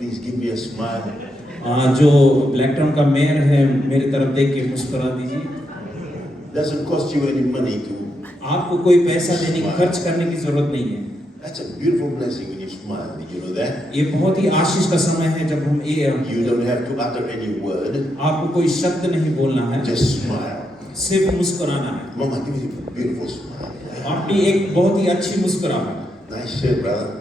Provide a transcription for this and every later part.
please give me a smile. जो Blacktown का mayor है मेरी तरफ देख के मुस्कुरा दीजिए। Doesn't cost you any money to. आपको कोई पैसा देने की खर्च करने की जरूरत नहीं है। That's a beautiful blessing when you smile. Did you know that? ये बहुत ही आशीष का समय है जब हम You don't have to utter any word. आपको कोई शब्द नहीं बोलना है, Just smile. सिर्फ मुस्कुराना है। Mama, give me a beautiful smile. आपकी एक बहुत ही अच्छी मुस्कुराहट। Nice shirt, brother.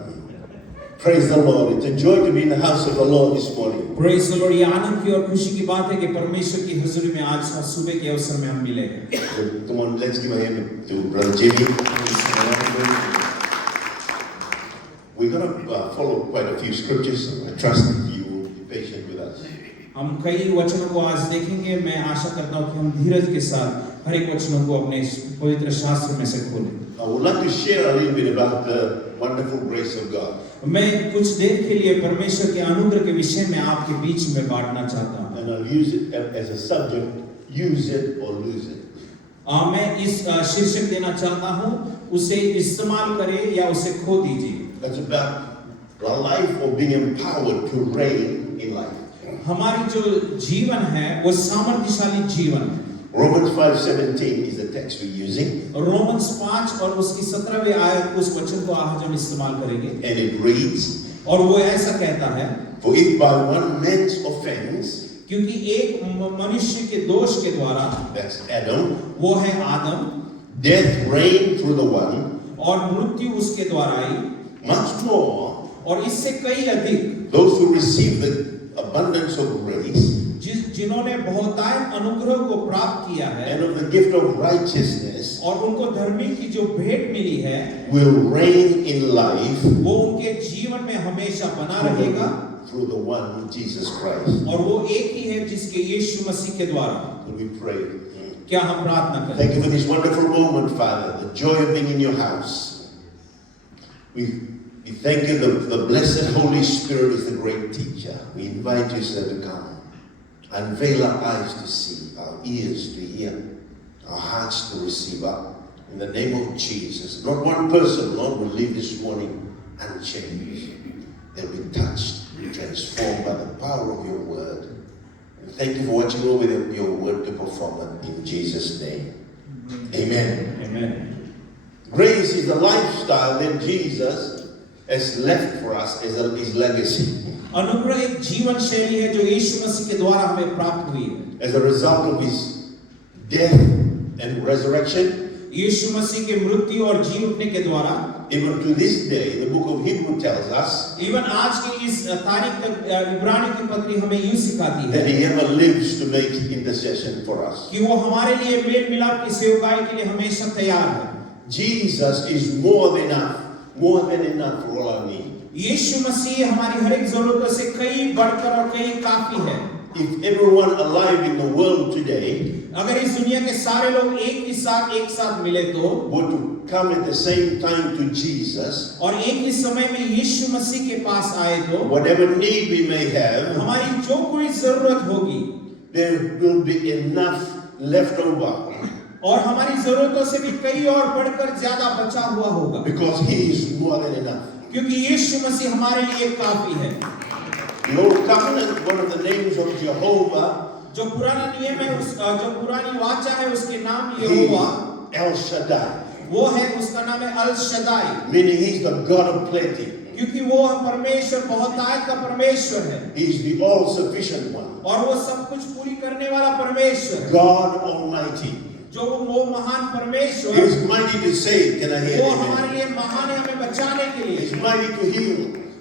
Praise the Lord. It's a joy to be in the house of the Lord this morning. Praise the Lord। ये आनंद की और खुशी की बात है कि परमेश्वर की हुजूरी में आज सुबह के अवसर में हम मिले हैं। So, come on, let's give a hand to Brother Jimmy. We're going to follow quite a few scriptures. I trust that you will be patient with us. हम कई वचनों को आज देखेंगे। मैं आशा करता हूँ कि हम धीरज के साथ हर एक वचनों को अपने पवित्र शास्त्र में से खोलें। I would like to share a little bit about the wonderful grace of God. मैं कुछ देर के लिए परमेश्वर के अनुग्रह के विषय में आपके बीच में बांटना चाहता हूँ। And I'll use it as a subject, use it or lose it. मैं इस शीर्षक देना चाहता हूँ, उसे इस्तेमाल करें या उसे खो दीजिए। That's about a life of being empowered to reign in life. हमारी जो जीवन है वो सामर्थ्यशाली जीवन है। Romans 5:17 is the text we're using. Romans 5 और उसकी 17वीं आयत उस वचन को आज हम इस्तेमाल करेंगे। And it reads, और वो ऐसा कहता है, For if by one man's offense, क्योंकि एक मनुष्य के दोष के द्वारा, that's Adam, वो है आदम, death reigned through the one, और मृत्यु उसके द्वारा आई, much more और इससे कई अधिक those who receive the abundance of grace जिन्होंने बहुतायत अनुग्रह को प्राप्त किया है and of the gift of righteousness और उनको धर्मी की जो भेंट मिली है will reign in life वो उनके जीवन में हमेशा बना रहेगा through the one Jesus Christ. और वो एक ही है जिसके यीशु मसीह के द्वारा। So we pray. क्या हम प्रार्थना करें? Thank you for this wonderful moment, Father, the joy of being in your house. We thank you, the blessed Holy Spirit is the great teacher. We invite you, sir, to come. Unveil our eyes to see, our ears to hear, our hearts to receive up. In the name of Jesus. Not one person, Lord, will leave this morning unchanged. They'll be touched, transformed by the power of your word. And thank you for watching over your word to perform it in Jesus' name. Amen. Amen. Grace is the lifestyle that Jesus has left for us as his legacy. अनुग्रह एक जीवन शैली है जो यीशु मसीह के द्वारा हमें प्राप्त हुई है। As a result of his death and resurrection, यीशु मसीह के मृत्यु और जी उठने के द्वारा, even to this day, the book of Hebrew tells us even आज की इस तारीख तक इब्रानी की पत्री हमें यूं सिखाती that है he ever lives to make intercession for us. कि वो हमारे लिए मेल मिलाप की सेवकाई के लिए हमेशा तैयार है। Jesus is more than enough for all our needs. यीशु मसीह हमारी हर एक जरूरतों से कई बढ़कर और कई काफी है। If everyone alive in the world today अगर इस दुनिया के सारे लोग एक साथ मिले तो were to come at the same time to Jesus, और एक ही समय में यीशु मसीह के पास आए तो whatever need we may have, हमारी जो कोई जरूरत होगी there will be enough left over. और हमारी जरूरतों से भी कई और बढ़कर ज्यादा बचा हुआ होगा। Because he is more than enough. क्योंकि यीशु मसीह हमारे लिए काफी है। The old covenant, one of the names of Jehovah, जो पुराना नियम है जो पुरानी वाचा है उसके नाम यहोवा, El Shaddai, वो है उसका नाम है अल Shaddai, meaning he's the God of plenty. क्योंकि वो परमेश्वर बहुतायत का परमेश्वर है He's the all-sufficient one. और वो सब कुछ पूरी करने वाला परमेश्वर है। God Almighty. जो वो महान परमेश्वर He is mighty to save. Can I hear वो amen? हमारे लिए महान है हमें बचाने के He लिए, is mighty to heal.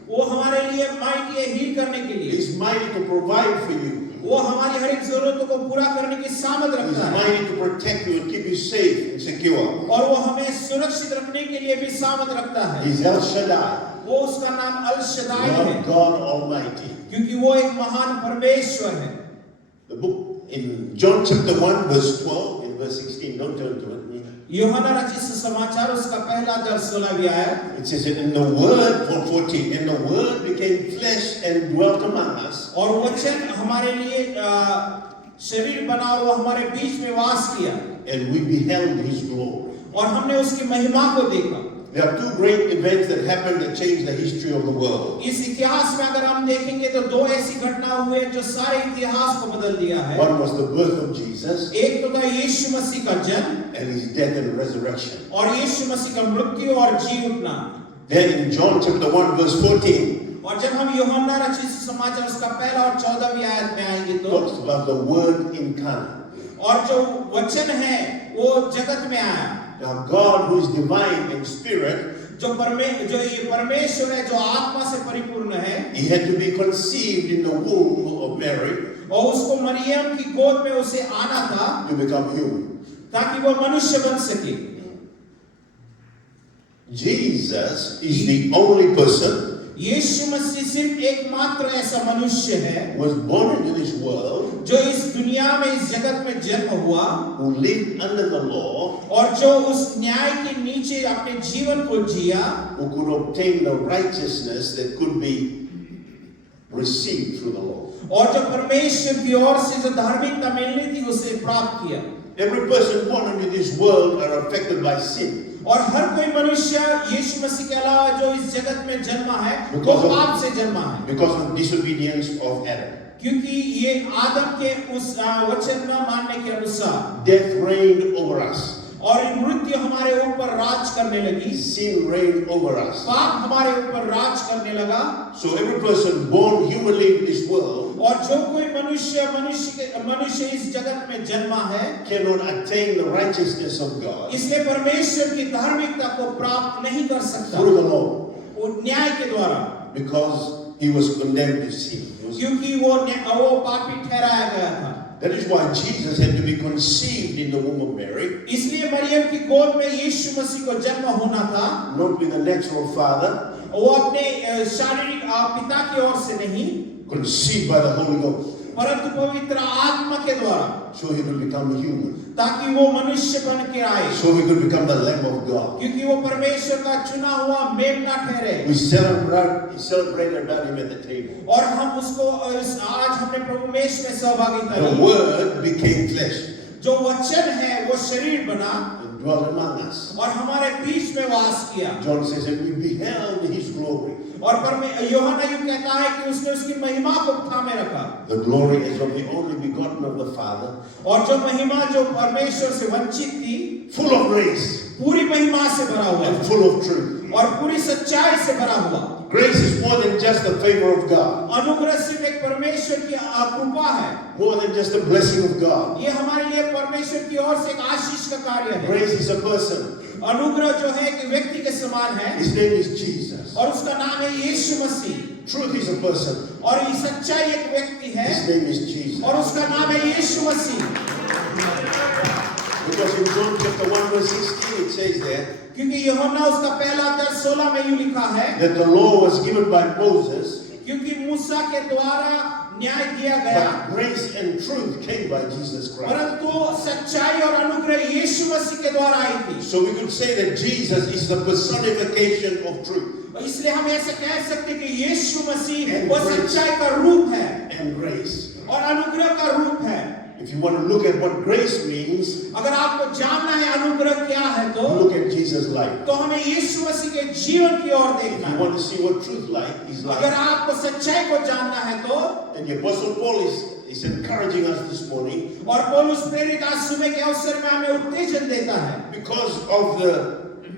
वो हमारे लिए माइटी है हील करने के He लिए, is mighty to provide for you. वो हमारी हर एक जरूरतों को पूरा करने की सामर्थ He is रखता है mighty to protect you and keep you safe and secure. और वो हमें सुरक्षित रखने के लिए भी सामर्थ रखता है। He's El Shaddai, वो उसका नाम अल शदाई है God Almighty. क्योंकि वो एक महान परमेश्वर है। The book in John chapter 1 verse 12 in verse 16. Don't turn to it. यूहन्ना रचित समाचार उसका पहला अध्याय 16वीं आयत, It says that in the word, 14, and the word became flesh and dwelt among us. और वचन हमारे लिए शरीर बना और वो हमारे बीच में वास किया And we beheld his glory. और हमने उसकी महिमा को देखा। There are two great events that happened that changed the history of the world. इस इतिहास में अगर हम देखेंगे तो दो ऐसी घटना हुए जो सारे इतिहास को बदल दिया है। One was the birth of Jesus एक तो था यीशु मसीह का जन्म and his death and resurrection. और यीशु मसीह का मृत्यु और जी उठना। Then in John chapter 1 verse 14, और जब हम यूहन्ना रचित समाचार उसका पहला और 14वीं आयत में आएंगे तो talks about the word incarnate. और जो वचन है वो जगत में आया। Now God, who is divine in spirit, जो ये परमेश्वर है जो आत्मा से परिपूर्ण है, he had to be conceived in the womb of Mary और उसको मरियम की गोद में उसे आना था to become human. ताकि वो मनुष्य बन सके। Jesus is the only person यीशु मसीह सिर्फ एकमात्र ऐसा मनुष्य है who was born into this world, जो इस दुनिया में इस जगत में जन्म हुआ who lived under the law, और जो उस न्याय के नीचे अपने जीवन को जिया, who could obtain the righteousness that could be received through the law. और जो परमेश्वर की ओर से जो धार्मिकता मिलनी थी उसे प्राप्त किया। Every person born into this world are affected by sin. और हर कोई मनुष्य यीशु मसीह के अलावा जो इस जगत में जन्मा है वो पाप से जन्मा है। Because of disobedience of Adam. क्योंकि ये आदम के उस वचन न मानने के अनुसार Death reigned over us. और मृत्यु हमारे ऊपर राज करने लगी। Sin reigned over us. पाप हमारे ऊपर राज करने लगा। So every person born humanly in this world और जो कोई मनुष्य इस जगत में जन्मा है cannot attain the righteousness of God इसलिए परमेश्वर की धार्मिकता को प्राप्त नहीं कर सकता through the law, वो न्याय के द्वारा, because he was condemned to sin. क्योंकि वो पापी ठहराया गया था। That is why Jesus had to be conceived in the womb of Mary, इसलिए मरियम की गोद में यीशु मसीह को जन्म होना था, not with a natural father, वो अपने शारीरिक पिता की ओर से नहीं, conceived by the Holy Ghost, परंतु पवित्र आत्मा के द्वारा, so he could become human, ताकि वो मनुष्य बन के आए, so he could become the Lamb of God. क्योंकि वो परमेश्वर का चुना हुआ मेमना ठहरे। We celebrated about him at the table. और हम उसको आज हमने प्रभु मेष में सहभागिता The Lee. Word became flesh जो वचन है वो शरीर बना and dwelt among us. और हमारे बीच में वास किया। John says that we beheld his glory. और यूहन्ना यूं कहता है कि उसने उसकी महिमा को थामे रखा। The glory is of the only begotten of the Father, और जो महिमा जो परमेश्वर से वंचित थी, full of grace पूरी महिमा से भरा हुआ and full of truth. और पूरी सच्चाई से भरा हुआ। Grace is more than just the favor of God, अनुग्रह सिर्फ एक परमेश्वर की कृपा है, more than just the blessing of God. ये हमारे लिए परमेश्वर की ओर से एक आशीष का कार्य है। Grace is a person. अनुग्रह जो है एक व्यक्ति के समान है His name is Jesus. और उसका नाम है यीशु मसीह। Truth is a person. और ये सच्चाई एक व्यक्ति है His name is Jesus. और उसका नाम है यीशु मसीह। Because in John chapter 1 verse 16 it says there क्योंकि यूहन्ना उसका पहला अध्याय 16 में यूं लिखा है that the law was given by Moses, क्योंकि मूसा के द्वारा न्याय दिया गया, but grace and truth came by Jesus Christ. परंतु सच्चाई और अनुग्रह यीशु मसीह के द्वारा आई थी। So we could say that Jesus is the personification of truth इसलिए हम ऐसे कह सकते हैं कि यीशु मसीह And वो grace. सच्चाई का रूप है and grace. और अनुग्रह का रूप है। If you want to look at what grace means, अगर आपको जानना है अनुग्रह क्या है तो look at Jesus' life. हमें यीशु मसीह के जीवन की ओर If देखना you है। want to see what truth is अगर like, आपको सच्चाई को जानना है तो and the Apostle Paul is encouraging us this morning और पौलुस प्रेरित आज सुबह के अवसर में हमें उत्तेजन देता है because of the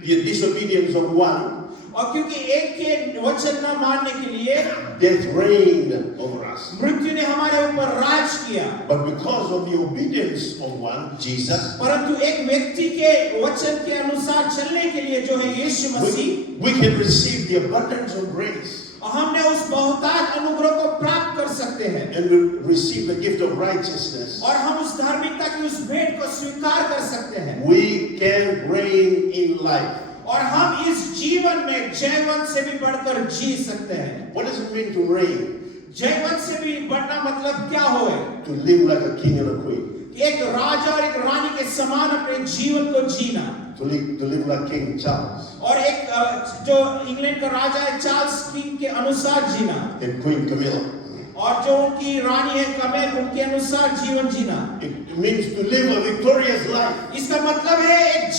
disobedience of one, और क्योंकि एक के वचन न मानने के लिए death reigned over us. मृत्यु ने हमारे ऊपर राज किया, But because of the obedience of one, Jesus, परंतु एक व्यक्ति के वचन के अनुसार चलने के लिए जो है यीशु मसीह, we can receive the abundance of grace हमने उस बहुतायत अनुग्रह को प्राप्त कर सकते हैं and we receive the gift of righteousness. और हम उस धार्मिकता की उस भेंट को स्वीकार कर सकते हैं We can reign in life. और हम इस जीवन में जयवंत से भी बढ़कर जी सकते हैं। What does it mean to reign? जयवंत से भी बढ़ना मतलब क्या होए? To live like a king and a queen. एक राजा और एक रानी के समान अपने जीवन को जीना, To live like King Charles और एक जो इंग्लैंड का राजा है चार्ल्स किंग के अनुसार जीना, and Queen Camilla. और जो उनकी रानी है कमेल उनके अनुसार जीवन जीना। It means to live a victorious life. इसका मतलब है एक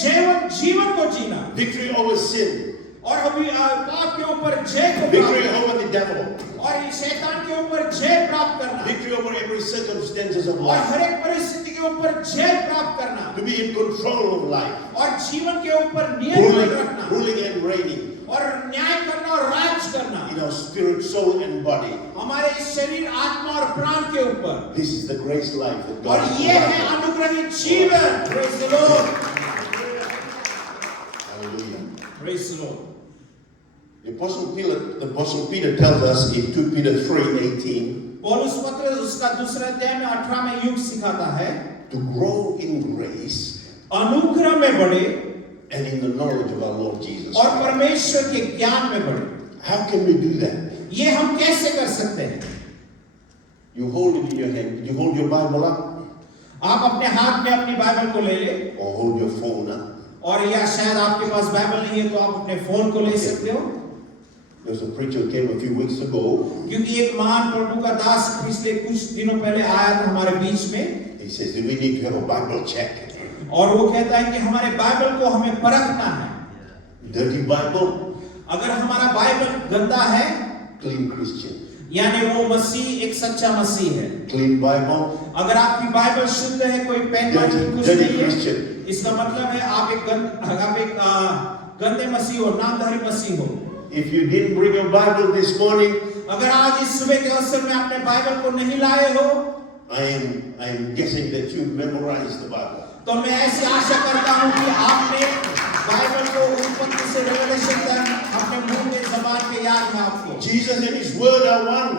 जीवन को जीना, Victory over sin. और अभी पाप के ऊपर जय को Victory प्राप्त over the devil. और इस शैतान के ऊपर जय प्राप्त करना Victory over every circumstances of और life. हर एक परिस्थिति के ऊपर जय प्राप्त करना To be in control of life. और जीवन के ऊपर नियंत्रण रखना Ruling and reigning और न्याय करना और राज करना in our spirit, soul, and body. हमारे इस शरीर आत्मा और प्राण के ऊपर This is the grace life that और God has ये है provided. अनुग्रहित जीवन Praise the Lord. Hallelujah. Praise the Lord. The Apostle Peter tells us in 2 Peter 3:18 पौलुस पत्र उसका दूसरा अध्याय में 18 में युग सिखाता है to grow in grace अनुग्रह में बढ़े and in the knowledge of our Lord Jesus और Christ. परमेश्वर के ज्ञान में बढ़े. How can we do that? ये हम कैसे कर सकते हैं? You hold it in your hand. You hold your Bible up आप अपने हाथ में अपनी बाइबल को ले ले or hold your phone up. और या शायद आपके पास बाइबल नहीं है तो आप अपने फोन को ले सकते हो There was a preacher who came a few weeks ago. क्योंकि एक महान प्रभु का दास पिछले कुछ दिनों पहले आया था हमारे बीच में He says that we need to have a Bible check. और वो कहता है कि हमारे बाइबल को हमें परखना है. Dirty Bible, अगर हमारा बाइबल गंदा है clean Christian. यानी वो मसीह एक सच्चा मसीह है. Clean Bible, अगर आपकी बाइबल शुद्ध है कोई पेन कुछ dirty नहीं है Christian. इसका मतलब है आप एक गंदे मसीह हो नामधारी मसीह हो. If you didn't bring your Bible this morning, अगर आज इस सुबह के अवसर में आपने बाइबल को नहीं लाए हो I am guessing that you memorized the Bible. तो मैं ऐसी आशा करता हूं कि आपने बाइबल को उत्पत्ति से रेवलेशन तक अपने मुंह में जबान पे याद है आपको. Jesus and His Word are one.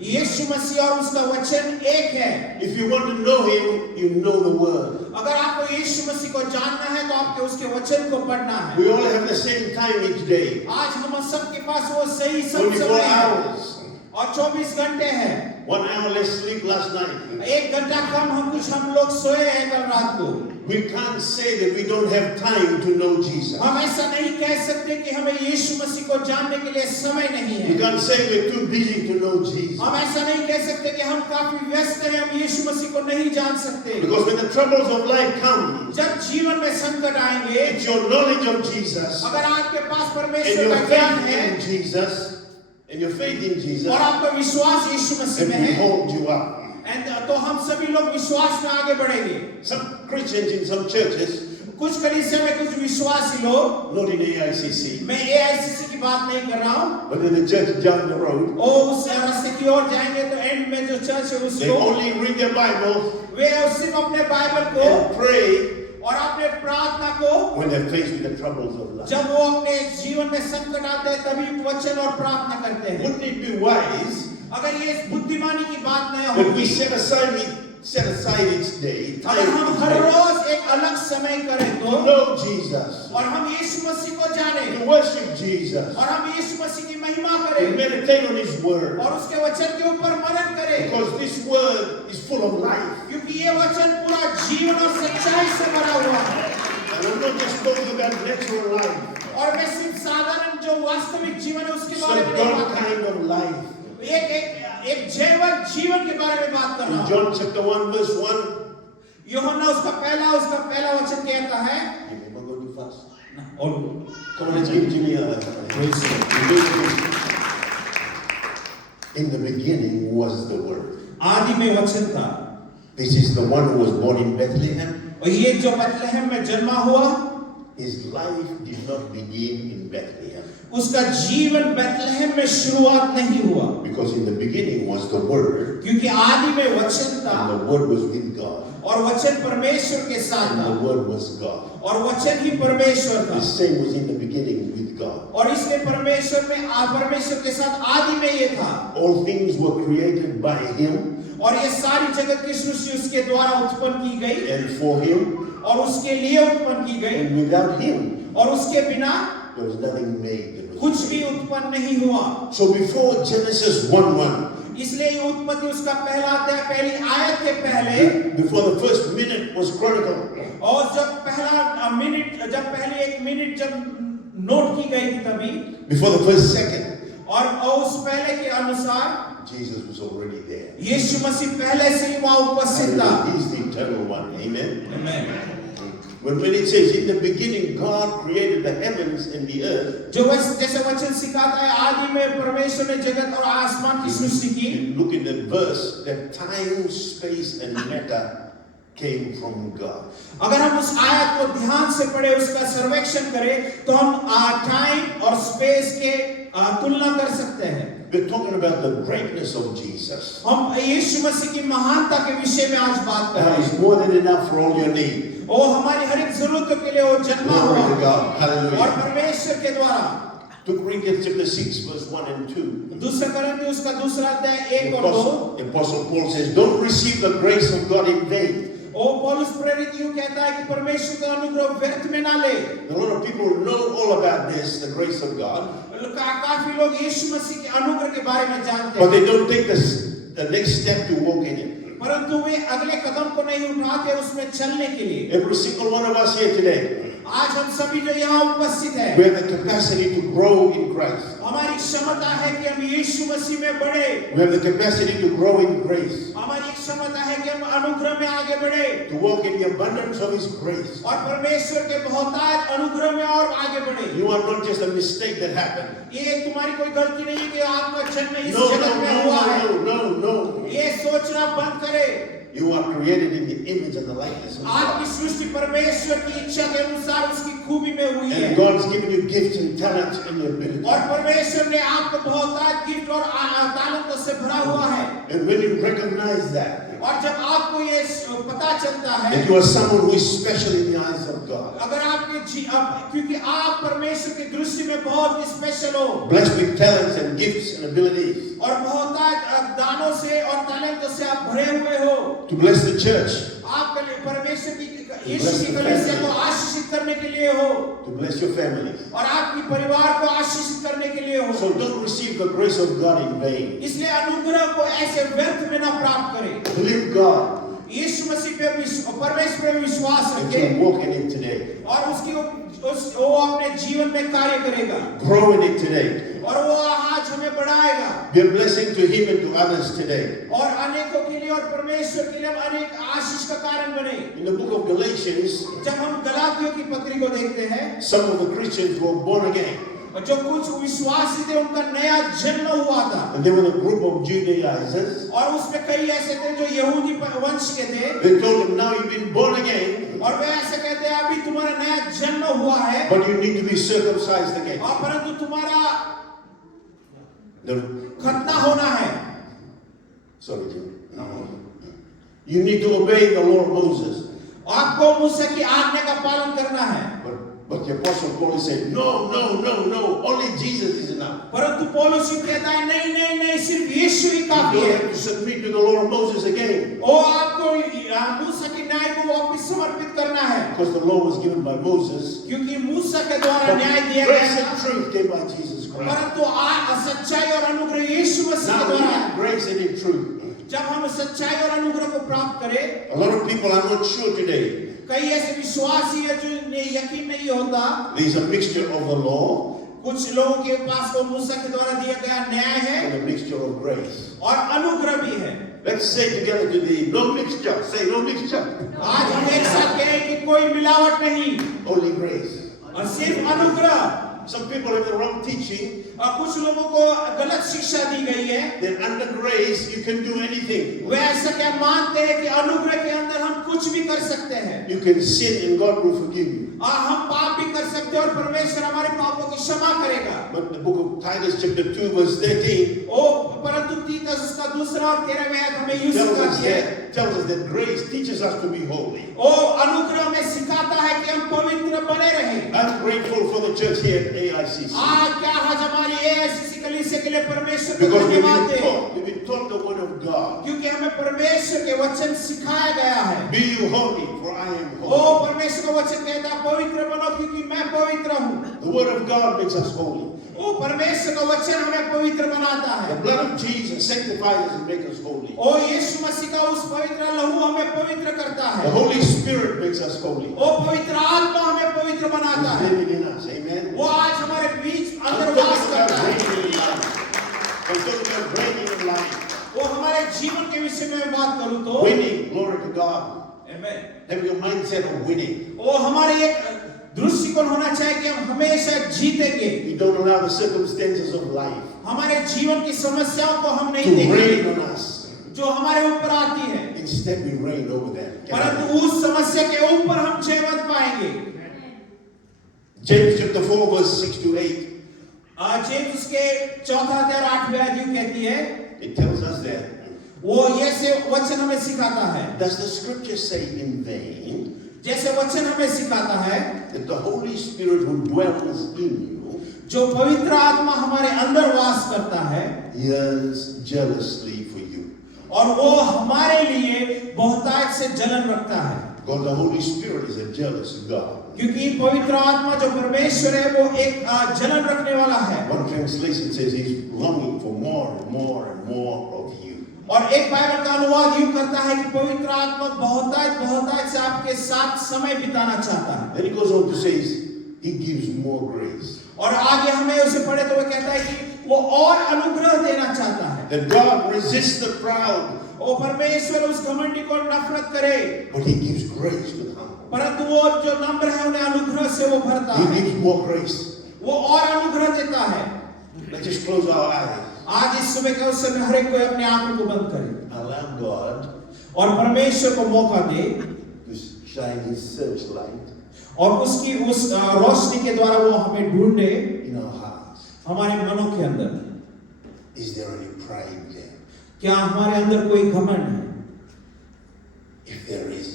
यीशु मसीह और उसका वचन एक है. If you want to know Him, you know the Word. अगर आपको यीशु मसीह को जानना है तो आपको उसके वचन को पढ़ना है. We all have the same time each day. आज हम सबके पास वो सही 24 समय है hours. और 24 घंटे हैं. 1 hour less sleep last night. 1 घंटा कम हम लोग सोए हैं कल रात को. We can't say that we don't have time to know Jesus. हम ऐसा नहीं कह सकते कि हमें यीशु मसीह को जानने के लिए समय नहीं We है. can't say we're too busy to know Jesus. हम ऐसा नहीं कह सकते कि हम काफी व्यस्त हैं हम यीशु मसीह को नहीं जान सकते. Because when the troubles of life come, जब जीवन में संकट आएंगे it's your knowledge of Jesus अगर आपके पास and परमेश्वर your का ज्ञान faith है in Jesus and your faith in Jesus और आपका विश्वास यीशु मसीह that में will है hold you up. तो हम सभी लोग विश्वास में आगे बढ़ेंगे. Some Christians in some churches, कुछ कलीसिया में कुछ विश्वासी लोग, not in AICC, मैं AICC की बात नहीं कर रहा हूँ, but in the church down the road, ओ उस रास्ते की ओर जाएंगे तो एंड में जो चर्च है they उसको only read their Bible वे सिर्फ अपने बाइबल को and pray और अपने प्रार्थना को when they're faced with the troubles of life. जब वो अपने जीवन में संकट आते हैं तभी वचन और प्रार्थना करते हैं. Wouldn't it be wise अगर ये बुद्धिमानी की बात नहीं that we होगी set aside each day time अगर हम each हर day रोज एक अलग समय करें to तो know Jesus, और हम यीशु मसीह को जाने to worship Jesus, और हम यीशु मसीह की महिमा to करें meditate on His Word, और उसके वचन के ऊपर मनन करें because this Word is full of life. क्योंकि ये वचन पूरा जीवन और सच्चाई से भरा हुआ है. And I'm not just talking about natural life, और मैं सिर्फ साधारण जो वास्तविक जीवन है उसके it's बारे a में नहीं God बात कर kind of life. एक जीवन के बारे में बात कर रहा In हूँ. John chapter 1 verse 1, यूहन्ना उसका पहला वचन कहता है am I going too fast? और Come on, let's give it to me. In the beginning was the Word. आदि में वचन था This is the one who was born in Bethlehem. और ये जो बेथलेहम में जन्मा हुआ His life did not begin in Bethlehem. उसका जीवन बेथलेहम में शुरुआत नहीं हुआ Because in the beginning was the Word, क्योंकि आदि में वचन था and the Word was with God, और वचन परमेश्वर के साथ and था the Word was God. और वचन ही परमेश्वर था The same was in the beginning with God. और इसलिए परमेश्वर के साथ आदि में ये था All things were created by Him और ये सारी जगत की सृष्टि उसके द्वारा उत्पन्न की गई and for Him, और उसके लिए उत्पन्न की गई and without Him और उसके बिना there was nothing made. That was कुछ भी उत्पन्न नहीं हुआ. So before Genesis 1:1, इसलिए ये उत्पत्ति उसका पहला अध्याय पहली आयत के पहले before the first minute was chronicled, और जब पहली एक मिनट जब नोट की गई थी तभी before the first second, और उस पहले के अनुसार Jesus was already there. यीशु मसीह पहले से ही वहां उपस्थित था. He is the eternal one. Amen. Amen. When it says, in the beginning God created the heavens and the earth, जो जैसे वचन सिखाता है आदि में परमेश्वर ने जगत और आसमान की सृष्टि की, you look at the verse, that time, space and matter came from God. अगर हम उस आयत को ध्यान से पढ़े, उसका सर्वेक्षण करें, तो हम टाइम और स्पेस के तुलना कर सकते हैं। We're talking about the greatness of Jesus. हम यीशु मसीह की महानता के विषय में आज बात कर रहे He's हैं। more than enough for all your need. वो हमारी हर एक जरूरतों के लिए वो जन्मा Glory to हुआ God. Hallelujah. और परमेश्वर के द्वारा 2 Corinthians chapter 6 verse 1 and 2. दूसरा करंथियों उसका दूसरा अध्याय 1 और 2। The Apostle Paul says, don't receive the grace of God in vain. ओ पौलुस प्रेरित यूं कहता है कि परमेश्वर का अनुग्रह व्यर्थ में ना ले। A lot of people know all about this, the grace of God, काफी लोग यीशु मसीह के अनुग्रह के बारे में जानते but हैं, they don't take the next step to walk in it. परंतु वे अगले कदम को नहीं उठाते उसमें चलने के लिए। Every single one of us here today, आज हम सभी जो यहाँ उपस्थित हैं, we have the capacity to grow in Christ. हमारी क्षमता है कि हम यीशु मसीह में बढ़े। We have the capacity to grow in grace, हमारी क्षमता है कि हम अनुग्रह में आगे बढ़े to walk in the abundance of His grace. और परमेश्वर के बहुतायत अनुग्रह में और आगे बढ़े। You are not just a mistake that happened. ये तुम्हारी कोई गलती नहीं है कि आपका जन्म इस No, जगत में हुआ है। no. ये सोचना बंद करे। You are created in the image and the likeness of आपकी God. सृष्टि परमेश्वर की इच्छा के अनुसार उसकी खूबी में हुई है And God's given you gifts and talents and the ability. और परमेश्वर ने आपको बहुतायत गिफ्ट और तालंतों से भरा हुआ है। And when you recognize that, और जब आपको ये पता चलता है that you are someone who is special in the eyes of God, अगर आपके क्योंकि आप परमेश्वर की दृष्टि में बहुत स्पेशल हो, blessed with talents and gifts and abilities, और बहुतायत दानों से और तालंतों से आप भरे हुए हो, to bless the church, आप परमेश्वर की यीशु की कलीसिया को आशीषित करने के लिए हो, to bless your family. और आपके परिवार को आशीषित करने के लिए हो। So don't receive the grace of God in vain. इसलिए अनुग्रह को ऐसे व्यर्थ में ना प्राप्त करें। Believe God यीशु मसीह पे परमेश्वर पे विश्वास that रखें you walk in it today. और वो अपने जीवन में कार्य करेगा Grow in it today. और वो आज हमें बढ़ाएगा Be a blessing to Him and to others today. और अनेकों के लिए और परमेश्वर के लिए हम अनेक आशीष का कारण बने। In the book of Galatians, जब हम गलातियों की पत्री को देखते हैं, some of the Christians were born again. और जो कुछ विश्वासी थे उनका नया जन्म हुआ था And there was a group of Judaizers. और उसमें कई ऐसे थे जो यहूदी वंश के थे They told them, now you've been born again, और वे ऐसे कहते हैं अभी तुम्हारा नया जन्म हुआ है but you need to be circumcised again. और परंतु तुम्हारा The, खतना होना है। sorry, Jim. You need to obey the law of Moses. आपको मूसा की आज्ञा का पालन करना है। But the Apostle Paul is saying, no, only Jesus is enough. परंतु पौलुस कहता है नहीं सिर्फ यीशु ही You काफी don't है। have to submit to the law of Moses again. ओ आपको मूसा की न्याय को वापस समर्पित करना है Because the law was given by Moses. क्योंकि मूसा के द्वारा But न्याय दिया गया grace था, and truth came by Jesus Christ. परंतु सच्चाई और अनुग्रह यीशु मसीह के Now we द्वारा have grace and in truth. जब हम सच्चाई और अनुग्रह को प्राप्त करें, A lot of people are not sure today. कई ऐसे विश्वासी है जो यकीन नहीं होता। There is a mixture of the law कुछ लोगों के पास को मूसा के द्वारा दिया गया न्याय है and a mixture of grace. और अनुग्रह भी है। Let's say together today, no mixture. Say no mixture. आज हम एक साथ कहें कि कोई मिलावट नहीं Only grace. और सिर्फ अनुग्रह। Some people have the wrong teaching. और कुछ लोगों को गलत शिक्षा दी गई है। Then under grace you can do anything. वे ऐसा क्या मानते हैं कि अनुग्रह के अंदर हम कुछ भी कर सकते हैं। You can sin and God will forgive you. हम पाप भी कर सकते हैं और परमेश्वर हमारे पापों की क्षमा करेगा। But the book of Titus chapter 2 verse 13 परंतु तीतस उसका दूसरा और 13वें अध्याय हमें यूं सिखाती है। tells us that grace teaches us to be holy. अनुग्रह में सिखाता है कि हम पवित्र बने रहें। I'm grateful for the church here at AICC. क्या आज हमारी AICC कलीसिया के लिए परमेश्वर को Because धन्यवाद दें। we've been taught the word of God. क्योंकि हमें परमेश्वर के वचन सिखाया गया है। Be you holy, for I am holy. परमेश्वर का वचन कहता है पवित्र बनो क्योंकि मैं पवित्र हूँ। The word of God makes us holy. परमेश्वर का वचन हमें पवित्र बनाता है। The blood of Jesus sanctifies us and makes us holy. यीशु मसीह का उस पवित्र लहू हमें पवित्र करता है। The Holy Spirit makes us holy. पवित्र आत्मा हमें पवित्र बनाता He's है। living in us. Amen. वो आज हमारे बीच I'm अंदर talking वास about करता है। reigning in life. I'm talking about reigning in life. वो हमारे जीवन के विषय में बात करूँ तो Winning, glory to God. Amen. Having a mindset of winning. वो हमारे एक दृष्टिकोण होना चाहिए कि हम हमेशा जीतेंगे. We don't allow the circumstances of life हमारे जीवन की समस्याओं को हम नहीं to देंगे reign on us. जो हमारे ऊपर आती है, Instead, we reign over them. परंतु उस समस्या के ऊपर हम जय मत पाएंगे. James chapter 4, verse 6 to 8. James उसके 4 अध्याय 8वें अध्याय कहती है, It tells us that. वो ये से वचन हमें सिखाता है. Does the scripture say in vain जैसे वचन हमें सिखाता है that the Holy Spirit who dwells in you जो पवित्र आत्मा हमारे अंदर वास करता है yearns jealously for you? और वो हमारे लिए बहुतायत से जलन रखता है. God, the Holy Spirit is a jealous God. क्योंकि पवित्र आत्मा जो परमेश्वर है वो एक जलन रखने वाला है. One translation says he's longing for more and more and more of you. और एक बाइबल का अनुवाद यूं करता है कि पवित्र आत्मा बहुतायत से आपके साथ समय बिताना चाहता है. Then he goes on to say he gives more grace. और आगे हमें उसे पढ़े तो वो कहता है कि वो और अनुग्रह देना चाहता है. That God resists the proud, वो परमेश्वर उस घमंडी को नफरत करे, but he gives grace to the humble. परंतु वो जो नम्र है उन्हें अनुग्रह से वो भरता He है. gives more grace. वो और अनुग्रह देता है. Let's just close our eyes. आज इस सुबह के अवसर में हर एक कोई अपने आंखों को बंद करे Allow God और परमेश्वर को मौका दे to shine his searchlight और उसकी उस रोशनी के द्वारा वो हमें ढूंढे in our hearts. हमारे मनों के अंदर. Is there any pride there? क्या हमारे अंदर कोई घमंड है? If there is,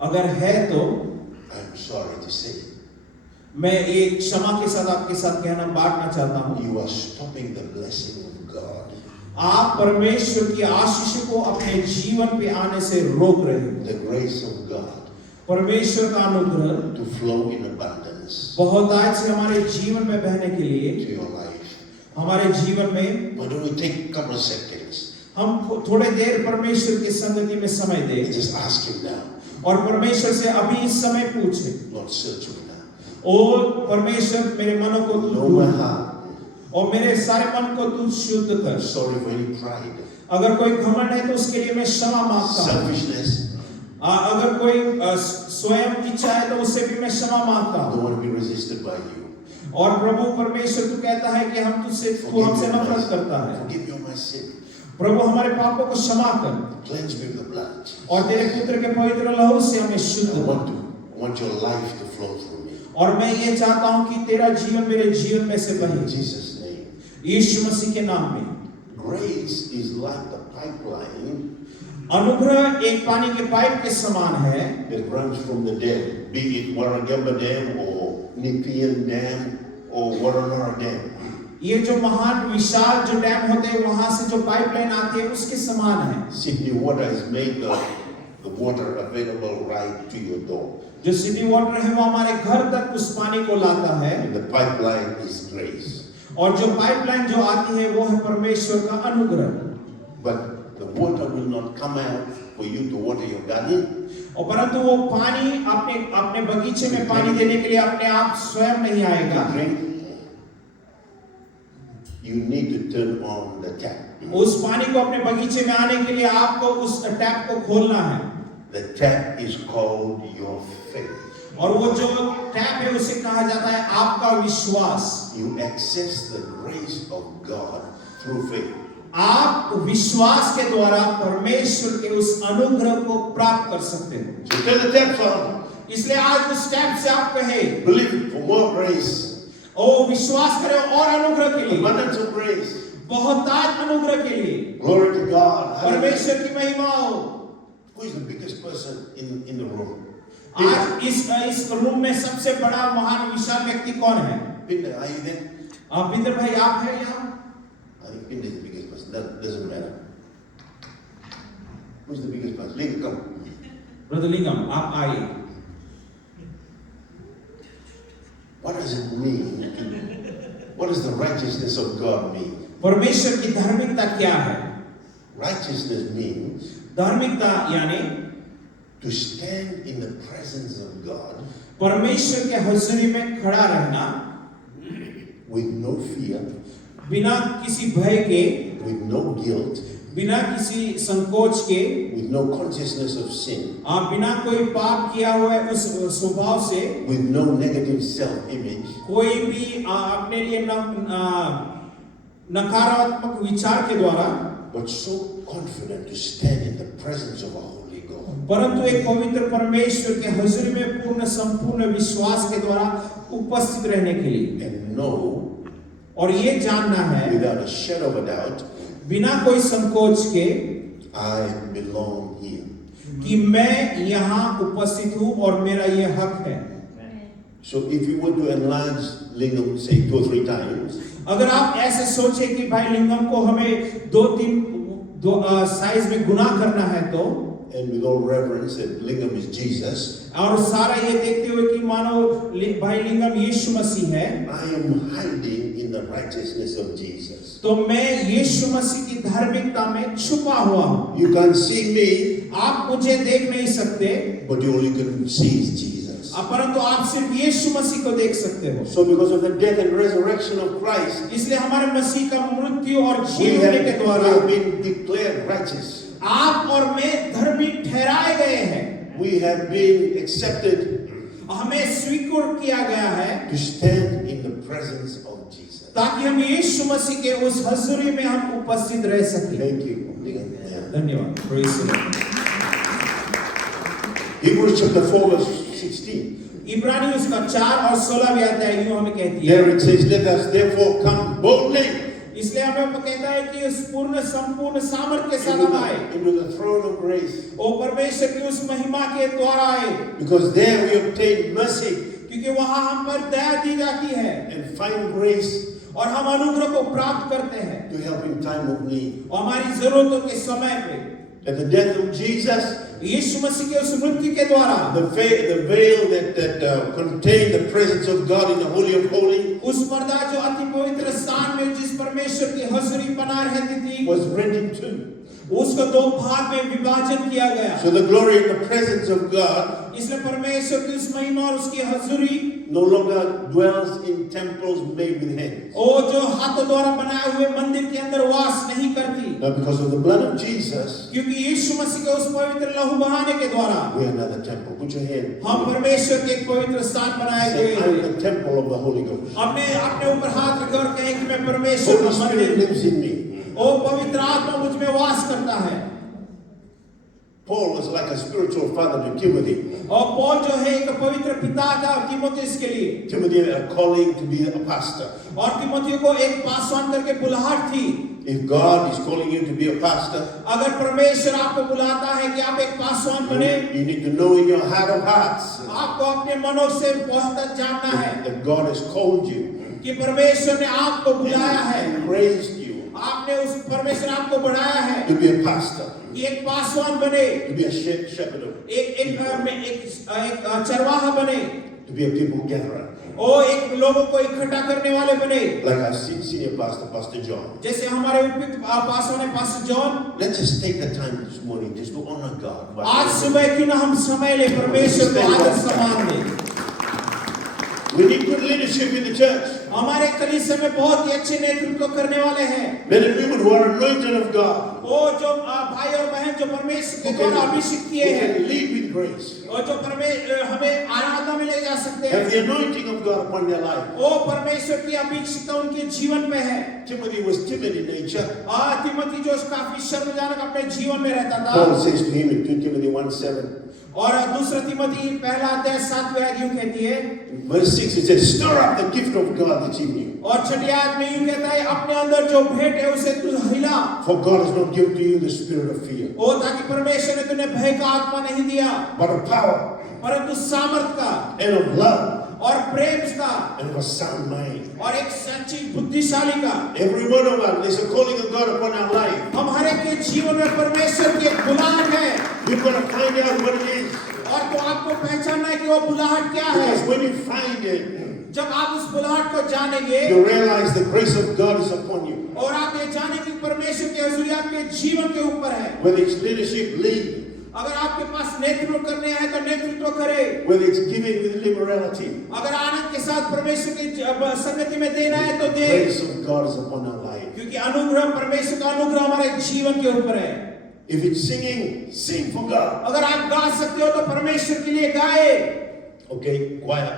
अगर है तो I'm sorry to say, मैं ये क्षमा के साथ आपके साथ कहना बांटना चाहता हूँ. you are stopping the blessing of God, आप परमेश्वर की आशीष को अपने जीवन पे आने से रोक रहे हो. the grace of God परमेश्वर का अनुग्रह to flow in abundance बहुतायत से हमारे जीवन में बहने के लिए to your life. हमारे जीवन में Why don't we take a couple of seconds हम थोड़े देर परमेश्वर की संगति में समय and दें just ask him now, और परमेश्वर से अभी इस समय पूछे, Lord, search me now. ओ परमेश्वर मेरे मनों को तू Know my ढूंढ heart. और मेरे सारे मन को तू शुद्ध I'm कर. sorry for any pride, अगर कोई घमंड है तो उसके लिए मैं क्षमा मांगता हूँ. selfishness. अगर कोई स्वयं इच्छा है तो उससे भी मैं क्षमा मांगता I हूँ. don't want to be resisted by you. और प्रभु परमेश्वर तू कहता है कि हम तुझसे तू हमसे नफरत करता है. Forgive me of my sin. प्रभु हमारे पापों को क्षमा कर Cleanse me with the blood. और तेरे पुत्र के पवित्र लहू से हमें शुद्ध I कर. want your life to flow through me. और मैं ये चाहता हूँ कि तेरा जीवन मेरे जीवन में से In बहे Jesus' name. यीशु मसीह के नाम में. Grace is like the pipeline अनुग्रह एक पानी के पाइप के समान है that runs from the dam, be it Warragamba Dam or Nepean Dam or Warrenora Dam. ये जो महान विशाल जो डैम होते हैं वहां से जो पाइपलाइन आती है उसके समान है. Sydney Water has made the water available right to your door. जो सिटी वाटर है वो हमारे घर तक उस पानी को लाता है And the pipeline is grace. और जो पाइपलाइन जो आती है वो है परमेश्वर का अनुग्रह. But the water will not come out for you to water your garden. और परंतु वो पानी अपने बगीचे में पानी देने के लिए अपने आप स्वयं नहीं आएगा. To drink, you need to turn on the tap. उस पानी को अपने बगीचे में आने के लिए आपको उस टैप को खोलना है. The tap is called your faith. और वो जो टैप है उसे कहा जाता है आपका विश्वास. You access the grace of God through faith. आप विश्वास के द्वारा परमेश्वर के उस अनुग्रह को प्राप्त कर सकते हैं. So turn the taps on. इसलिए आज उस टैप से आप कहे Believe for more grace. ओ विश्वास करें और अनुग्रह के लिए, Abundance of grace. बहुतायत अनुग्रह के लिए. Glory to God. परमेश्वर की महिमा हो. Who is the biggest person in the room? आज इस रूम में सबसे बड़ा महान विशाल व्यक्ति कौन है? Pinder, are you there? Binder भाई आप हैं यहाँ? I think Pinder is the biggest person. That doesn't matter. Who's the biggest person? Link, come. Brother Lingam आप आइए. What does it mean? What does the righteousness of God mean? परमेश्वर की धार्मिकता क्या है? Righteousness means धार्मिकता यानी to stand in the presence of God परमेश्वर के हुजूरी में खड़ा रहना with no fear, बिना किसी भय के, with no guilt, बिना किसी संकोच के, with no consciousness of sin, बिना कोई पाप किया हुआ है उस स्वभाव से, with no negative self-image, कोई भी अपने लिए नकारात्मक विचार के द्वारा, but so confident to stand in the presence of a holy God. परंतु एक पवित्र परमेश्वर के हुजूरी में पूर्ण संपूर्ण विश्वास के द्वारा उपस्थित रहने के लिए, And know और ये जानना है without a shadow of a doubt, बिना कोई संकोच के I belong here. कि मैं यहाँ उपस्थित हूँ और मेरा ये हक है। So if you were to enlarge Lingam, say 2 or 3 times, अगर आप ऐसे सोचे कि भाई लिंगम को हमें 2-3 साइज में गुना करना है तो, and with all reverence that Lingam is Jesus, और सारा ये देखते हुए कि मानो भाई लिंगम यीशु मसीह है, I am hiding in the righteousness of Jesus. तो मैं यीशु मसीह की धार्मिकता में छुपा हुआ हूँ। You can't see me, आप मुझे देख नहीं सकते, but you only can see Jesus. परंतु आप सिर्फ यीशु मसीह को देख सकते हो। So because of the death and resurrection of Christ, इसलिए हमारे मसीह का मृत्यु और we जीवन के द्वारा have been declared righteous. आप और मैं धर्मी ठहराए गए हैं। We have been accepted हमें स्वीकार किया गया है to stand in the presence of Jesus. ताकि हम यीशु मसीह के उस हजूरी में हम उपस्थित रह सकें। Thank you. Yeah. धन्यवाद। Praise the Lord। Hebrews chapter 4 verse 16. इब्रानी उसका 4 और 16 अध्याय यूं हमें कहती है। There it says, let us therefore come boldly इसलिए हमें कहता है कि उस पूर्ण संपूर्ण सामर्थ्य के साथ हम आए into the throne of grace, ओ परमेश्वर की उस महिमा के द्वारा आए, because there we obtain mercy क्योंकि वहां हम पर दया दी जाती है and find grace और हम अनुग्रह को प्राप्त करते हैं to help in time of need. और हमारी जरूरतों के समय पे। At the death of Jesus, यीशु मसीह के उस मृत्यु के द्वारा the veil that contained the presence of God in the Holy of Holies उस पर्दा जो अति पवित्र स्थान में जिस परमेश्वर की हजूरी बना रहती थी, was rent in two. उसको 2 भाग में विभाजन किया गया। So the glory and the presence of God इसलिए परमेश्वर की उस महिमा और उसकी हजूरी no longer dwells in temples made with hands. ओ जो हाथों द्वारा बनाए हुए मंदिर के अंदर वास नहीं करती, Now because of the blood of Jesus, क्योंकि यीशु मसीह के उस पवित्र लहू बहाने के द्वारा we are another temple. Put your hand. हम परमेश्वर के एक पवित्र स्थान बनाए Say, गए I'm हैं। the temple of the Holy Ghost. अपने अपने ऊपर हाथ रख और कहें कि मैं परमेश्वर Holy का Spirit मंदिर, lives in me. ओ पवित्र आत्मा मुझ में वास करता है। Paul was like a spiritual father to Timothy. और पौल जो है एक पवित्र पिता था तीमुथियुस के लिए, Timothy had a calling to be a pastor. और तीमुथियुस को एक पासवान करके बुलाहट थी। If God is calling you to be a pastor, अगर परमेश्वर आपको बुलाता है कि आप एक पासवान बने, you need to know in your heart of hearts आपको अपने मनों से बहुत जानना है that God has called you कि परमेश्वर ने आपको बुलाया है, and raised you आपने उस परमेश्वर आपको बढ़ाया है to be a pastor, कि एक पासवान बने, to be a shepherd, एक चरवाहा बने, to be a people gatherer, और एक लोगों को इकट्ठा करने वाले बने, like our senior pastor, Pastor John. जैसे हमारे उपयुक्त पासवान है pastor John. Let's just take the time this morning just to honor God. आज सुबह क्यों ना हम समय ले परमेश्वर को आदर सम्मान दें। We need good leadership in the church. हमारे कलीसिया में बहुत ही अच्छे नेतृत्व करने वाले हैं, Men and women who are anointed of God, वो जो भाई और बहन जो परमेश्वर के द्वारा अभिषेक किए who हैं can lead with grace, और जो हमें आराधना में ले जा सकते have हैं, the anointing of God upon their life. वो परमेश्वर की अभिषेकता उनके जीवन में है। Timothy was timid in nature. तीमुथियुस जो काफी शर्मजनक अपने जीवन में रहता था, Paul says to him in 2 Timothy 1:7, और दूसरा तीमुथियुस पहला अध्याय 7वें अध्याय यूं कहती है, verse 6, it says, stir up the gift of God that's in you. और 6 आयत में यूं कहता है, अपने अंदर जो भेंट है उसे तू हिला, For God has not given to you the spirit of fear, ओ ताकि परमेश्वर ने तुम्हें भय का आत्मा नहीं दिया, but of power परंतु सामर्थ का and of love और प्रेम का and of a sound mind. और एक सच्ची बुद्धिशाली का। Every one of us, there's a calling of God upon our life. हम हर एक के जीवन में परमेश्वर की एक बुलाहट है, We've got to find out what it is. और तो आपको पहचानना है कि वो बुलाहट क्या है। Because when you find it, जब आप उस बुलाहट को जानेंगे you realize the grace of God is upon you. और आप ये जानेंगे कि परमेश्वर की हजूरी आपके जीवन के ऊपर है। Whether it's leadership, lead. अगर आपके पास नेतृत्व करने हैं तो नेतृत्व करे, Whether it's giving with liberality. अगर आनंद के साथ परमेश्वर की संगति में देना है तो The they, grace of God is upon our life. क्योंकि अनुग्रह परमेश्वर का अनुग्रह हमारे जीवन के ऊपर है। If it's singing, sing for God. अगर आप गा सकते हो तो परमेश्वर के लिए गाए। Okay, choir.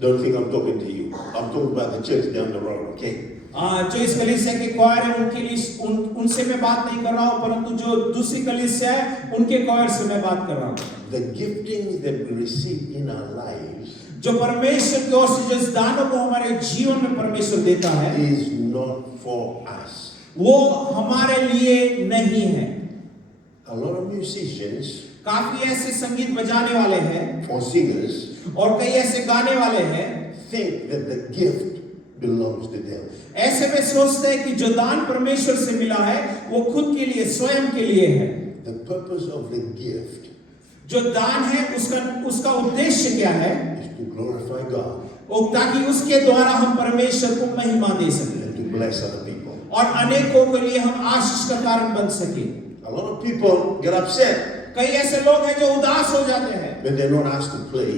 Don't think I'm talking to you. I'm talking about the church down the road, okay? जो इस कलीसिया के क्वायर है उनके लिए उनसे मैं बात नहीं कर रहा हूँ, परंतु जो दूसरी कलीसिया है उनके क्वायर से मैं बात कर रहा हूँ। The giftings that we receive in our lives जो परमेश्वर की ओर से जिस दानों को हमारे जीवन में परमेश्वर देता है is not for us. वो हमारे लिए नहीं है। A lot of musicians काफी ऐसे संगीत बजाने वाले हैं or singers और कई ऐसे गाने वाले हैं think that the gift belongs to them. ऐसे में सोचते हैं कि जो दान परमेश्वर से मिला है वो खुद के लिए, स्वयं के लिए है। The purpose of the gift जो दान है उसका उद्देश्य क्या है? is to glorify God वो ताकि उसके द्वारा हम परमेश्वर को महिमा दे सकें and to bless other people. और अनेकों के लिए हम आशीष का कारण बन सके। A lot of people get upset कई ऐसे लोग हैं जो उदास हो जाते हैं when they're not asked to play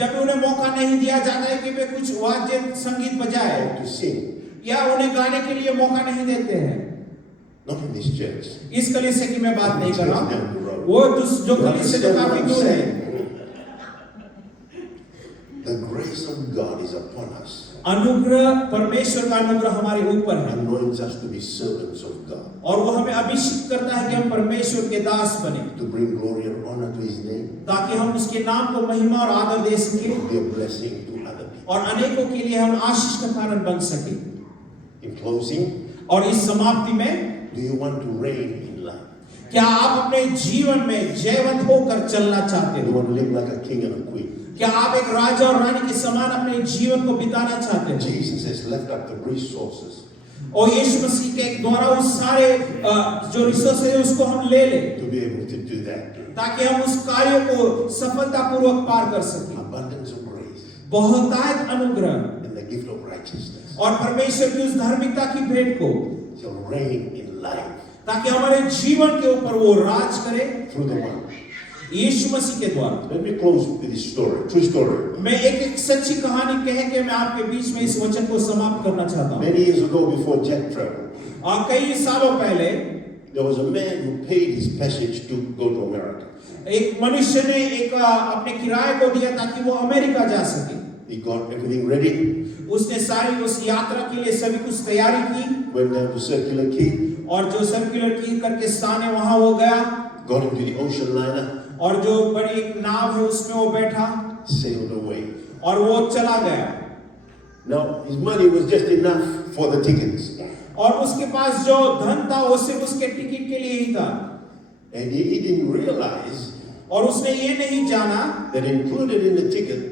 जब उन्हें मौका नहीं दिया जाता है कि वे कुछ वाद्य संगीत बजाए or to sing. या उन्हें गाने के लिए मौका नहीं देते हैं। Not in this church. इस कलीसिया की मैं बात नहीं कर रहा Down हूँ, the road. वो जो कलीसिया जो काफी दूर है। The grace of God is upon us. अनुग्रह, परमेश्वर का अनुग्रह हमारे ऊपर है Anoints us to be servants of God. और वो हमें अभिषेक करता है कि हम परमेश्वर के दास बने To bring glory and honor to His name. ताकि हम उसके नाम को महिमा और आदर दे सके To be a blessing to other people. और अनेकों के लिए हम आशीष का कारण बन सके। In closing, और इस समाप्ति में do you want to reign in life? क्या आप अपने जीवन में जयवंत होकर चलना चाहते Do you हो? want to live like a king and a queen? क्या आप एक राजा और रानी के समान अपने जीवन को बिताना चाहते हो? Jesus has left out the resources और यीशु मसीह के द्वारा उस सारे जो रिसोर्स है उसको हम ले ले to be able to do that. ताकि हम उस कार्यों को सफलतापूर्वक पार कर सकें। Abundance of grace बहुतायत अनुग्रह and the gift of righteousness और परमेश्वर की उस धार्मिकता की भेंट को shall reign in life ताकि हमारे जीवन के ऊपर वो राज करे through the one. यीशु मसीह के द्वारा। Let me close with this story, true story. मैं एक सच्ची कहानी कह के मैं आपके बीच में इस वचन को समाप्त करना चाहता हूँ। Many years ago, before jet travel, कई सालों पहले there was a man who paid his passage to go to America. एक मनुष्य ने एक अपने किराए को दिया ताकि वो अमेरिका जा सके। He got everything ready, उसने सारी उस यात्रा के लिए सभी कुछ तैयारी की went down to Circular Quay, और जो सर्कुलर की करके स्थान है वहां वो गया got into the ocean liner, और जो बड़ी एक नाव है उसमें वो बैठा sailed away. और वो चला गया। Now, his money was just enough for the tickets. और उसके पास जो धन था वो सिर्फ उसके टिकट के लिए ही था And he didn't realize और उसने ये नहीं जाना that included in the ticket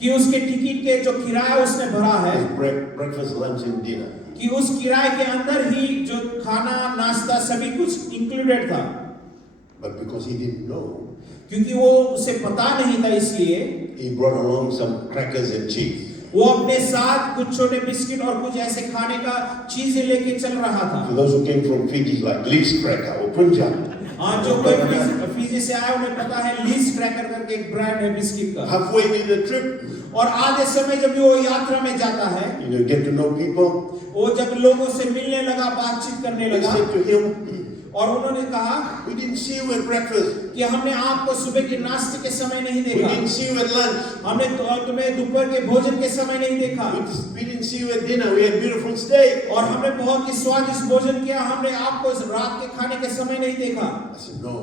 कि उसके टिकट के जो किराया उसने भरा है is breakfast, lunch, and dinner. कि उस किराए के अंदर ही जो खाना नाश्ता सभी कुछ इंक्लूडेड था। But because he didn't know, क्योंकि वो उसे पता नहीं था इसलिए he brought along some crackers and cheese. वो अपने साथ कुछ छोटे बिस्किट और कुछ ऐसे खाने का चीजें लेके चल रहा था। To those who came from Fiji, like Leafs cracker or Punjab. हाँ, जो कोई फीजी से आया उन्हें पता है लीस क्रैकर करके एक ब्रांड है बिस्किट का। Halfway in the trip, और आधे समय जब वो यात्रा में जाता है get to know people. वो जब लोगों से मिलने लगा, बातचीत करने They लगा said to him, और उन्होंने कहा "We didn't see you at breakfast. कि हमने आपको सुबह के नाश्ते के समय नहीं We देखा, didn't see you at lunch. हमने तुम्हें दोपहर के भोजन के समय नहीं देखा We didn't see you at dinner. We had beautiful steak." और हमने बहुत ही स्वादिष्ट भोजन किया, हमने आपको रात के खाने के समय नहीं देखा। I said, "No,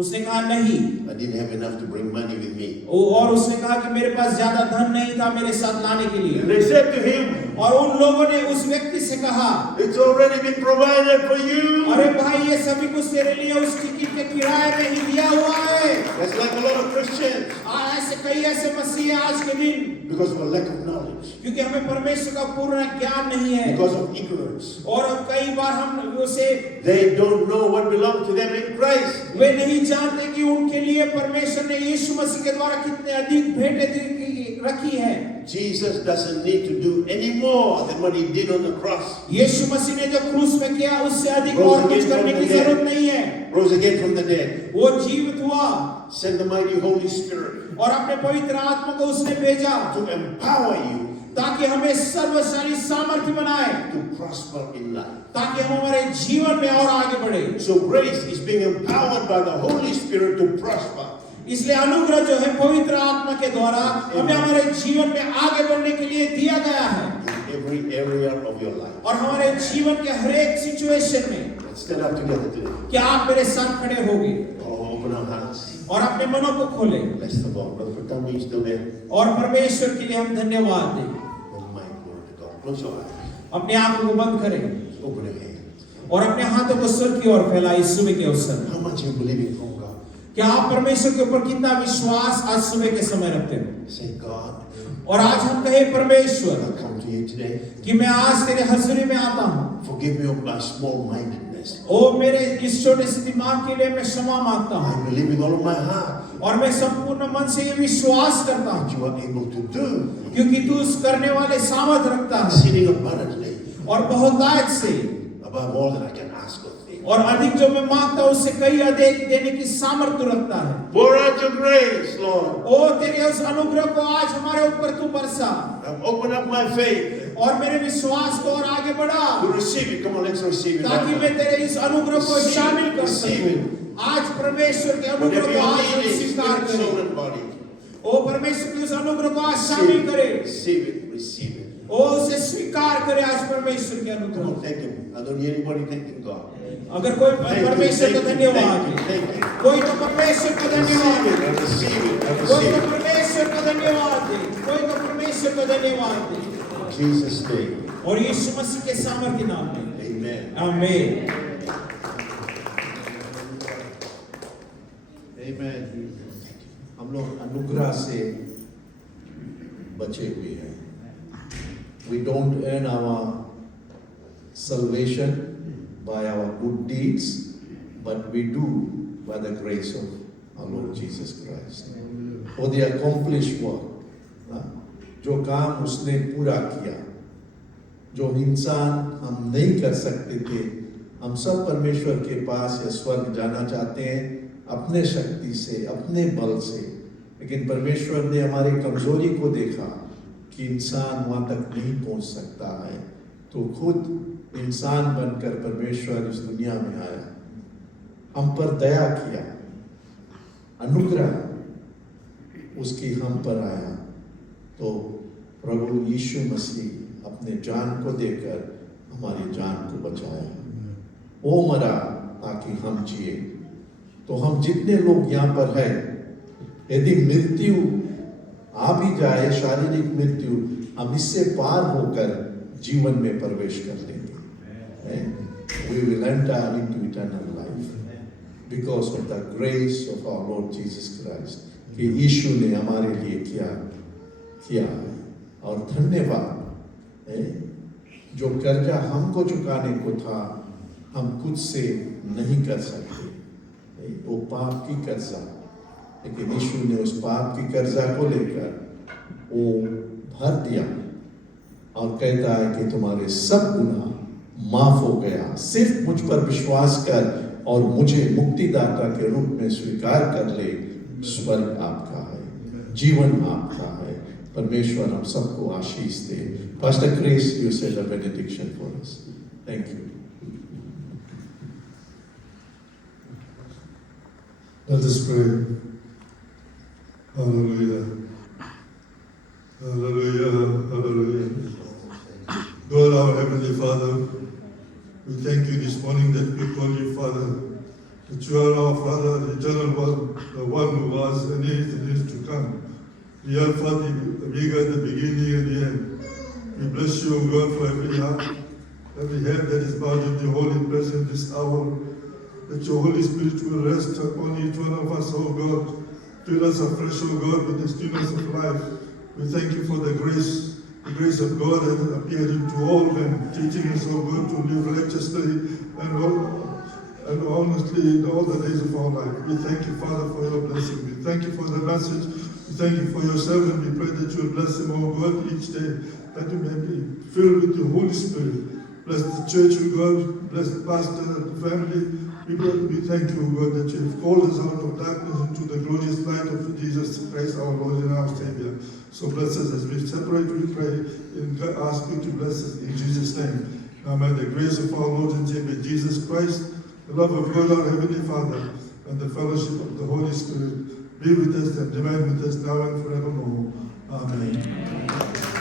उसने कहा नहीं, I didn't have enough to bring money with me." और उसने कहा कि मेरे पास ज्यादा धन नहीं था मेरे साथ लाने के लिए। And they said to him, और उन लोगों ने उस व्यक्ति से कहा "It's already been provided for you." अरे भाई ये सभी कुछ तेरे लिए उस टिकट के किराए में ही दिया हुआ है। That's like a lot of Christians ऐसे कई ऐसे मसीह हैं आज के दिन because of a lack of knowledge, क्योंकि हमें परमेश्वर का पूर्ण ज्ञान नहीं है because of ignorance. और कई बार हम उसे They don't know what belongs to them in Christ. वे नहीं जानते कि उनके लिए परमेश्वर ने यीशु मसीह के द्वारा कितने अधिक भेंटें रखी है। Jesus doesn't need to do any more than what he did on the cross. यीशु मसीह ने जो क्रूस में किया उससे अधिक और कुछ करने की जरूरत नहीं है। Rose again from the dead. वो जीवित हुआ Send the mighty Holy Spirit और अपने पवित्र आत्मा को उसने भेजा to empower you ताकि हमें सर्वशाली सामर्थ्य बनाए, to prosper in life. ताकि हम हमारे जीवन में और आगे बढ़े। So grace is being empowered by the Holy Spirit to prosper. इसलिए अनुग्रह जो है पवित्र आत्मा के द्वारा हमें हमारे जीवन में आगे बढ़ने के लिए दिया गया है, In every area of your life. और हमारे जीवन के हर एक सिचुएशन में। Let's stand up together today. क्या आप मेरे साथ खड़े होगे Oh, open our hearts. और अपने मनों को खोले Bless the Lord. Brother Pratam is still there. और परमेश्वर के लिए हम धन्यवाद दें। Oh my glory to God. Close your eyes. अपने आंखों को बंद करें Open your hands. और अपने हाथों को स्वर्ग की ओर फैलाएं इस सुबह के अवसर। How much you believe in God? क्या आप परमेश्वर के ऊपर कितना विश्वास आज सुबह के समय रखते हो? Say, God, और आज हम कहे परमेश्वर I come to you today. कि मैं आज तेरे हजूरी में आता हूँ। Forgive me of my small-mindedness. ओ मेरे इस छोटे से दिमाग के लिए मैं क्षमा मांगता हूँ, I believe with all of my heart और मैं संपूर्ण मन से ये विश्वास करता हूँ that you are able to do क्योंकि तू उस करने वाले सामर्थ रखता है exceeding abundantly और बहुतायत से above all that I can ask of thee. और अधिक जो मैं मांगता हूँ उससे कई अधिक देने की सामर्थ तू रखता है। Pour out your grace, Lord. ओ तेरे उस अनुग्रह को आज हमारे ऊपर तू बरसा Open up my faith और मेरे विश्वास को और आगे बढ़ा, to receive it. Come on, let's receive it. ताकि मैं तेरे इस अनुग्रह को शामिल कर Receive सकूं। it. आज परमेश्वर के अनुग्रह Whatever को your आज हम need is, स्वीकार spirit, soul, करें। and body. ओ परमेश्वर के उस अनुग्रह को आज शामिल करे, Receive it. Receive it. ओ उसे स्वीकार करे आज परमेश्वर के Come अनुग्रह। on, thank Him. I don't hear anybody thanking God. अगर कोई परमेश्वर को धन्यवाद Thank you. They, Thank you. कोई तो परमेश्वर को धन्यवाद Receive they, it. I receive it. I कोई receive तो it. परमेश्वर को धन्यवाद दे, कोई तो परमेश्वर को धन्यवाद दे। In Jesus' name. और यीशु मसीह के सामर्थ्य नाम में Amen. आमीन। Amen. हम लोग अनुग्रह से बचे हुए हैं। We don't earn our salvation by our good deeds, but we do by the grace of our Lord Jesus Christ. For the accomplished work, जो काम उसने पूरा किया, जो इंसान हम नहीं कर सकते थे, हम सब परमेश्वर के पास या स्वर्ग जाना चाहते हैं अपने शक्ति से, अपने बल से, लेकिन परमेश्वर ने हमारी कमजोरी को देखा कि इंसान वहां तक नहीं पहुंच सकता है, तो खुद इंसान बनकर परमेश्वर इस दुनिया में आया, हम पर दया किया, अनुग्रह उसकी हम पर आया, तो प्रभु यीशु मसीह अपने जान को देकर हमारी जान को बचाया। वो मरा ताकि हम जिए। तो हम जितने लोग यहाँ पर हैं, यदि मृत्यु आ भी जाए, शारीरिक मृत्यु, हम इससे पार होकर जीवन में प्रवेश कर लेंगे। We will enter into eternal life because of the grace of our Lord Jesus Christ, कि यीशु ने हमारे लिए किया है। और धन्यवाद, जो कर्जा हमको चुकाने को था, हम खुद से नहीं कर सकते, वो पाप की कर्जा, लेकिन यीशु ने उस पाप की कर्जा को लेकर वो भर दिया और कहता है कि तुम्हारे सब गुनाह माफ हो गया, सिर्फ मुझ पर विश्वास कर और मुझे मुक्तिदाता के रूप में स्वीकार कर ले। स्वर्ग आपका है, जीवन आपका है। परमेश्वर हम सबको आशीष दे। Pastor Chris, you said a benediction for us. Thank you. Let us pray. Hallelujah. Hallelujah. Hallelujah. God, our Heavenly Father, we thank you this morning that we call you Father, that you are our Father, the eternal one, the one who was and is to come, the Alpha, the Omega, the beginning and the end. We bless you, O God, for every heart, every head that is bowed in the holy presence this hour, that your Holy Spirit will rest upon each one of us, O God. Fill us afresh, O God, with the stillness of life. We thank you for the grace of God that appeared into all men, teaching us, O God, to live righteously and honestly in all the days of our life. We thank you, Father, for your blessing. We thank you for the message. We thank you for your servant. We pray that you will bless him, O God, each day, that he may be filled with the Holy Spirit, Bless the church, O God. Bless the pastor and the family. We thank you, O God, that you have called us out of darkness into the glorious light of Jesus Christ, our Lord and our Savior. So bless us as we separate, we pray, and ask you to bless us in Jesus' name. Now may the grace of our Lord and Savior Jesus Christ, the love of God our Heavenly Father, and the fellowship of the Holy Spirit be with us and remain with us now and forevermore. Amen.